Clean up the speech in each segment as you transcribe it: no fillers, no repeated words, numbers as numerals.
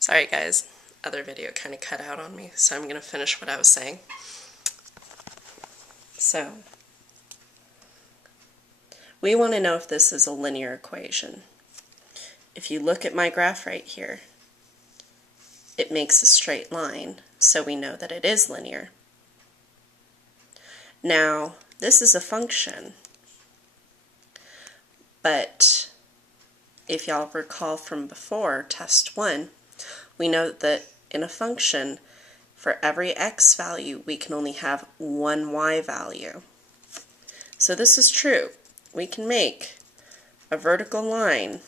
Sorry guys, other video kind of cut out on me, so I'm going to finish what I was saying. So, we want to know if this is a linear equation. If you look at my graph right here, it makes a straight line, so we know that it is linear. Now, this is a function, but if y'all recall from before, test 1, we know that in a function, for every x value, we can only have one y value. So this is true. We can make a vertical line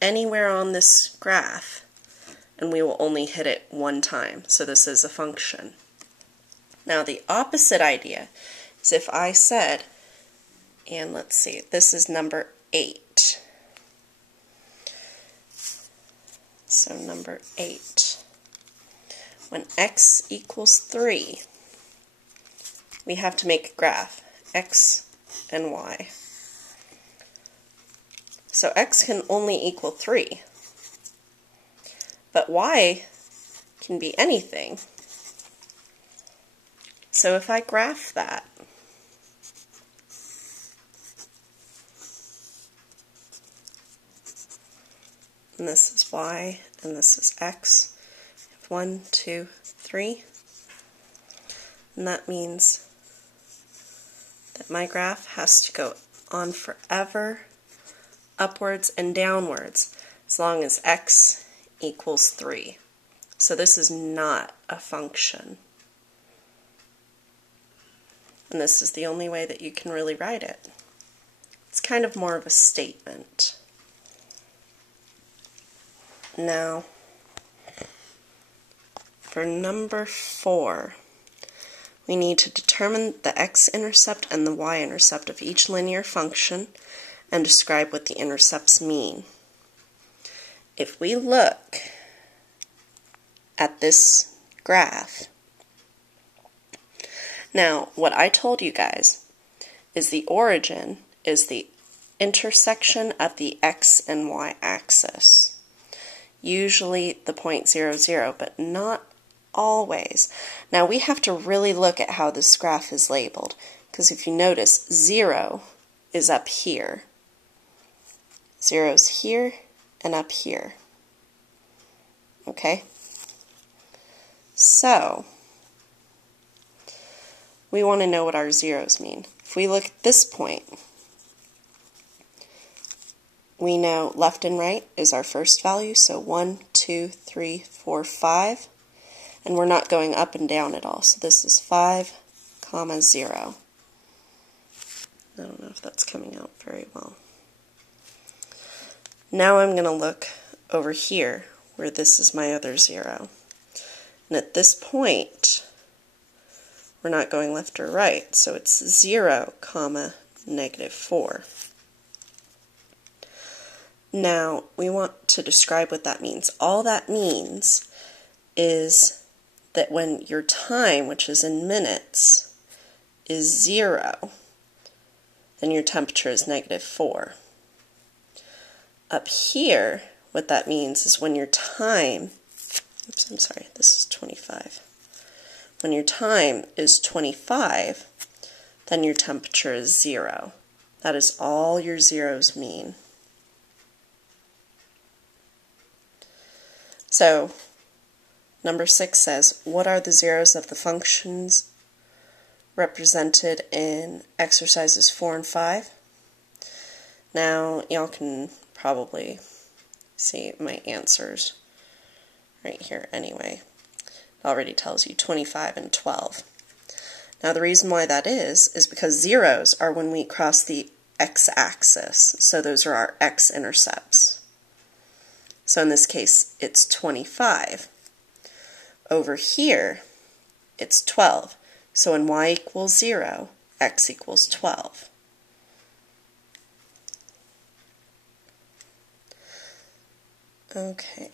anywhere on this graph, and we will only hit it one time. So this is a function. Now the opposite idea is if I said, and let's see, this is number 8. So number 8. When x equals 3, we have to make a graph, x and y. So x can only equal 3, but y can be anything. So if I graph that, and this is y, and this is x, 1, 2, 3, and that means that my graph has to go on forever, upwards and downwards, as long as x equals 3. So this is not a function. And this is the only way that you can really write it. It's kind of more of a statement. Now, for number 4, we need to determine the x-intercept and the y-intercept of each linear function and describe what the intercepts mean. If we look at this graph, now what I told you guys is the origin is the intersection of the x and y axis. Usually the point 0, 0, but not always. Now we have to really look at how this graph is labeled, because if you notice, 0 is up here. 0 is here and up here. Okay? So, we want to know what our zeros mean. If we look at this point, we know left and right is our first value, so 1, 2, 3, 4, 5. And we're not going up and down at all, so this is 5, 0. I don't know if that's coming out very well. Now I'm going to look over here, where this is my other 0. And at this point, we're not going left or right, so it's 0, -4. Now, we want to describe what that means. All that means is that when your time, which is in minutes, is 0, then your temperature is -4. Up here, what that means is when your time, oops, I'm sorry, this is 25. When your time is 25, then your temperature is 0. That is all your zeros mean. So, number 6 says, what are the zeros of the functions represented in exercises 4 and 5? Now, y'all can probably see my answers right here anyway. It already tells you 25 and 12. Now, the reason why that is because zeros are when we cross the x-axis, so those are our x-intercepts. So in this case, it's 25. Over here, it's 12. So when y equals 0, x equals 12. Okay.